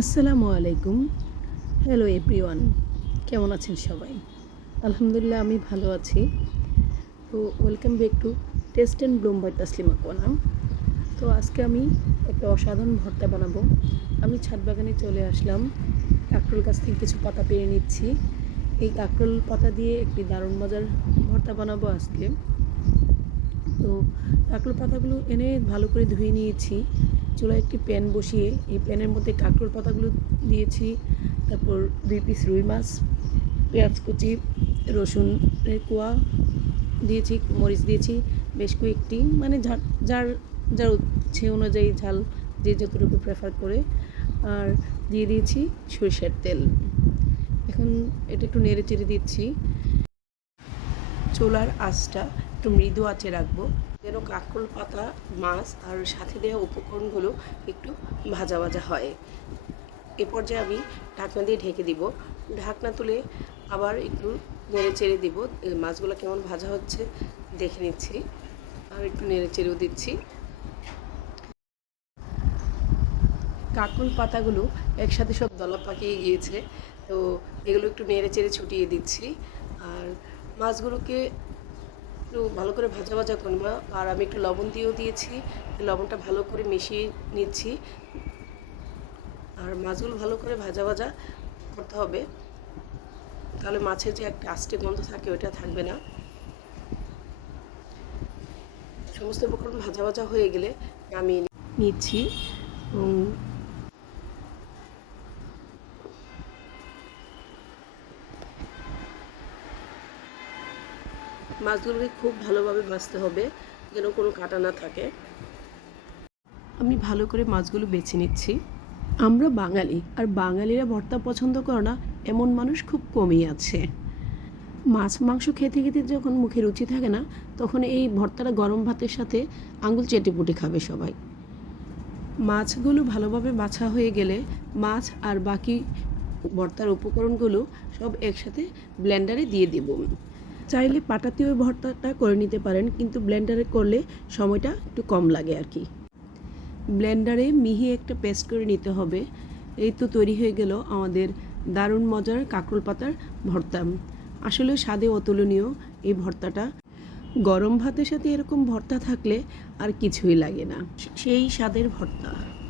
আসসালামু আলাইকুম। Hello everyone কেমন আছেন সবাই? আলহামদুলিল্লাহ, আমি ভালো আছি। তো welcome back to taste and bloom by Taslima Kona তো, আজকে আমি একটা অসাধারণ ভর্তা বানাবো। আমি ছাদ বাগানে চলে আসলাম। কাঁকরোল গাছ থেকে কিছু পাতা পেরে নিচ্ছি। এই কাঁকরোল পাতা দিয়ে একটি দারুণ মজার ভর্তা বানাবো আজকে। তো, কাঁকরোল পাতাগুলো এনে ভালো করে ধুয়ে নিয়েছি। চুলায় একটি প্যান বসিয়ে, এই প্যানের মধ্যে কাঁকরোল পাতাগুলো দিয়েছি, তারপর দুই পিস রুই মাছ, পেঁয়াজ কুচি রসুনের কোয়া দিয়েছি, মরিচ দিয়েছি, বেশ কয়েকটি মানে যার যার ইচ্ছে অনুযায়ী ঝাল যে যতটুকু প্রেফার করে, আর দিয়ে দিয়েছি সরিষার তেল। এখন এটা একটু নেড়ে চেড়ে দিচ্ছি। চোলার আঁচটা একটু মৃদু আঁচে রাখব। যেন কাঁকরোল পাতা, মাছ আর সাথে দেওয়া উপকরণগুলো একটু ভাজা ভাজা হয়। এ পর্যায়ে আমি ঢাকনা দিয়ে ঢেকে দিব। ঢাকনা তুলে আবার একটু নেড়ে চেড়ে দিব। মাছগুলো কেমন ভাজা হচ্ছে দেখে নিচ্ছি। আর একটু নেড়ে চেড়েও দিচ্ছি। কাঁকরোল পাতাগুলো একসাথে সব দলা পাকিয়ে গিয়েছে। তো এগুলো একটু নেড়ে চেড়ে ছুটিয়ে দিচ্ছি। আর মাছগুলোকে একটু ভালো করে ভাজা ভাজা করব আর আমি একটু লবণ দিয়েও দিয়েছি। লবণটা ভালো করে মিশিয়ে নিচ্ছি। আর মাছগুলো ভালো করে ভাজা ভাজা করতে হবে। তাহলে মাছের যে একটা আষ্টে গন্ধ থাকে ওটা থাকবে না। সমস্ত উপকরণ ভাজা ভাজা হয়ে গেলে আমি নিচ্ছি। মাছগুলোকে খুব ভালোভাবে ভাজতে হবে, যেন কোনো কাটা না থাকে। আমি ভালো করে মাছগুলো বেছে নিচ্ছি। আমরা বাঙালি, আর বাঙালিরা ভর্তা পছন্দ করে না, এমন মানুষ খুব কমই আছে। মাছ, মাংস খেতে খেতে যখন মুখে রুচি থাকে না, তখন এই ভর্তাটা গরম ভাতের সাথে আঙুল চেটে পুটে খাবে সবাই। মাছগুলো ভালোভাবে বাছা হয়ে গেলে মাছ আর বাকি ভর্তার উপকরণগুলো সব একসাথে ব্লেন্ডারে দিয়ে দেব। চাইলে পাটাতেও ভর্তাটা করে নিতে পারেন, কিন্তু ব্লেন্ডারে করলে সময়টা একটু কম লাগে আর কি। ব্লেন্ডারে মিহি একটা পেস্ট করে নিতে হবে। এই তো তৈরি হয়ে গেল আমাদের দারুণ মজার কাঁকরোল পাতার ভর্তা। আসলে স্বাদে অতুলনীয় এই ভর্তাটা। গরম ভাতের সাথে এরকম ভর্তা থাকলে আর কিছুই লাগে না। সেই স্বাদের ভর্তা।